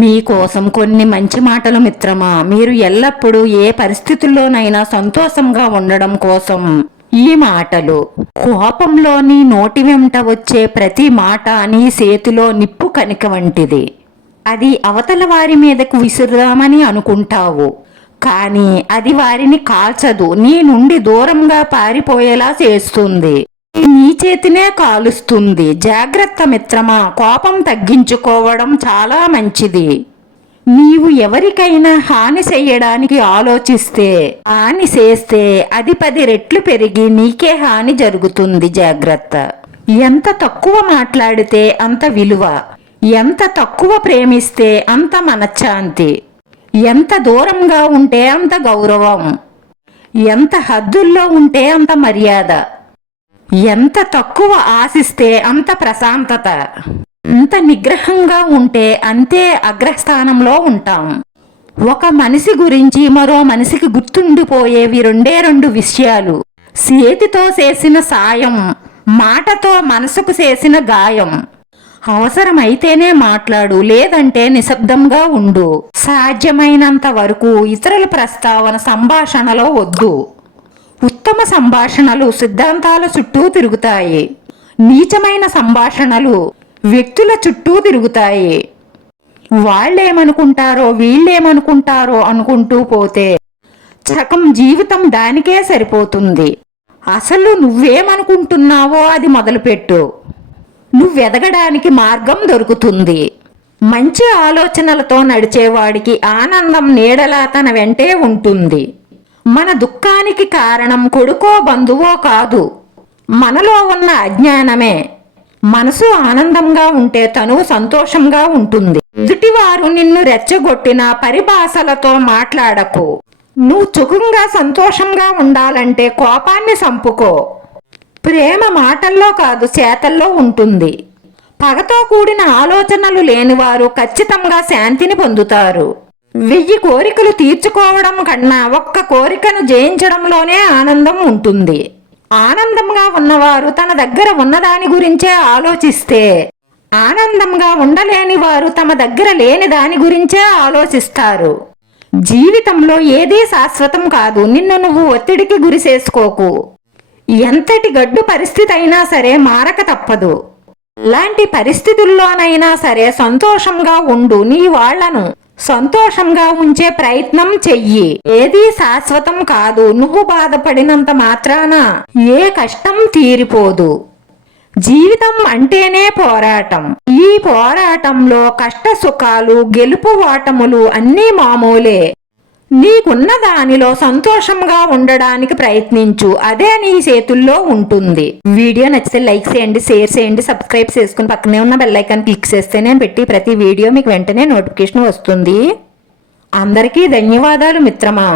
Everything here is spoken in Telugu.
మీకోసం కొన్ని మంచి మాటలు మిత్రమా. మీరు ఎల్లప్పుడూ ఏ పరిస్థితుల్లోనైనా సంతోషంగా ఉండడం కోసం ఈ మాటలు. కోపంలోని నోటి వెంట వచ్చే ప్రతి మాట నీ చేతిలో నిప్పు కనిక వంటిది. అది అవతల వారి మీదకు విసురుదామని అనుకుంటావు. కానీ అది వారిని కాల్చదు. నీ నుండి దూరంగా పారిపోయేలా చేస్తుంది. నీ చేతినే కాలుస్తుంది. జాగ్రత్త మిత్రమా కోపం తగ్గించుకోవడం చాలా మంచిది. నీవు ఎవరికైనా హాని చేయడానికి ఆలోచిస్తే హాని చేస్తే అది పది రెట్లు పెరిగి నీకే హాని జరుగుతుంది. జాగ్రత్త. ఎంత తక్కువ మాట్లాడితే అంత విలువ. ఎంత తక్కువ ప్రేమిస్తే అంత మనశ్శాంతి. ఎంత దూరంగా ఉంటే అంత గౌరవం. ఎంత హద్దుల్లో ఉంటే అంత మర్యాద. ఎంత తక్కువ ఆశిస్తే అంత ప్రశాంతత. ఎంత నిగ్రహంగా ఉంటే అంతే అగ్రస్థానంలో ఉంటాం. ఒక మనిషి గురించి మరో మనిషికి గుర్తుండిపోయేవి రెండే రెండు విషయాలు. చేతితో చేసిన సాయం మాటతో మనసుకు చేసిన గాయం. అవసరమైతేనే మాట్లాడు లేదంటే నిశ్శబ్దంగా ఉండు. సాధ్యమైనంత వరకు ఇతరుల ప్రస్తావన సంభాషణలో వద్దు. ఉత్తమ సంభాషణలు సిద్ధాంతాల చుట్టూ తిరుగుతాయి. నీచమైన సంభాషణలు వ్యక్తుల చుట్టూ తిరుగుతాయి. వాళ్ళేమనుకుంటారో వీళ్ళేమనుకుంటారో అనుకుంటూ పోతే చకం జీవితం దానికే సరిపోతుంది. అసలు నువ్వేమనుకుంటున్నావో అది మొదలుపెట్టు. నువ్వెదగడానికి మార్గం దొరుకుతుంది. మంచి ఆలోచనలతో నడిచేవాడికి ఆనందం నీడలా తన వెంటే ఉంటుంది. మన దుఃఖానికి కారణం కొడుకో బంధువో కాదు. మనలో ఉన్న అజ్ఞానమే. మనసు ఆనందంగా ఉంటే తను సంతోషంగా ఉంటుంది. ఎదుటివారు నిన్ను రెచ్చగొట్టిన పరిభాషలతో మాట్లాడకు. నువ్వు సుఖంగా సంతోషంగా ఉండాలంటే కోపాన్ని సంపుకో. ప్రేమ మాటల్లో కాదు చేతల్లో ఉంటుంది. పగతో కూడిన ఆలోచనలు లేనివారు ఖచ్చితంగా శాంతిని పొందుతారు. వెయ్యి కోరికలు తీర్చుకోవడం కన్నా ఒక్క కోరికను జయించడంలోనే ఆనందం ఉంటుంది. ఆనందంగా ఉన్నవారు తన దగ్గర ఉన్నదాని గురించే ఆలోచిస్తే ఆనందంగా ఉండలేని వారు తమ దగ్గర లేని దాని గురించే ఆలోచిస్తారు. జీవితంలో ఏదీ శాశ్వతం కాదు. నిన్ను నువ్వు ఒత్తిడికి గురి చేసుకోకు. ఎంతటి గడ్డు పరిస్థితి అయినా సరే మారక తప్పదు. లాంటి పరిస్థితుల్లోనైనా సరే సంతోషంగా ఉండు. నీ వాళ్ళను సంతోషంగా ఉంచే ప్రయత్నం చెయ్యి. ఏదీ శాశ్వతం కాదు. నువ్వు బాధపడినంత మాత్రాన ఏ కష్టం తీరిపోదు. జీవితం అంటేనే పోరాటం. ఈ పోరాటంలో కష్ట సుఖాలు గెలుపు వాటములు అన్నీ మామూలే. నీకున్న దానిలో సంతోషంగా ఉండడానికి ప్రయత్నించు. అదే నీ చేతుల్లో ఉంటుంది. వీడియో నచ్చితే లైక్ చేయండి షేర్ చేయండి సబ్స్క్రైబ్ చేసుకుని పక్కనే ఉన్న బెల్లైకాన్ క్లిక్ చేస్తే నేను పెట్టి ప్రతి వీడియో మీకు వెంటనే నోటిఫికేషన్ వస్తుంది. అందరికీ ధన్యవాదాలు మిత్రమా?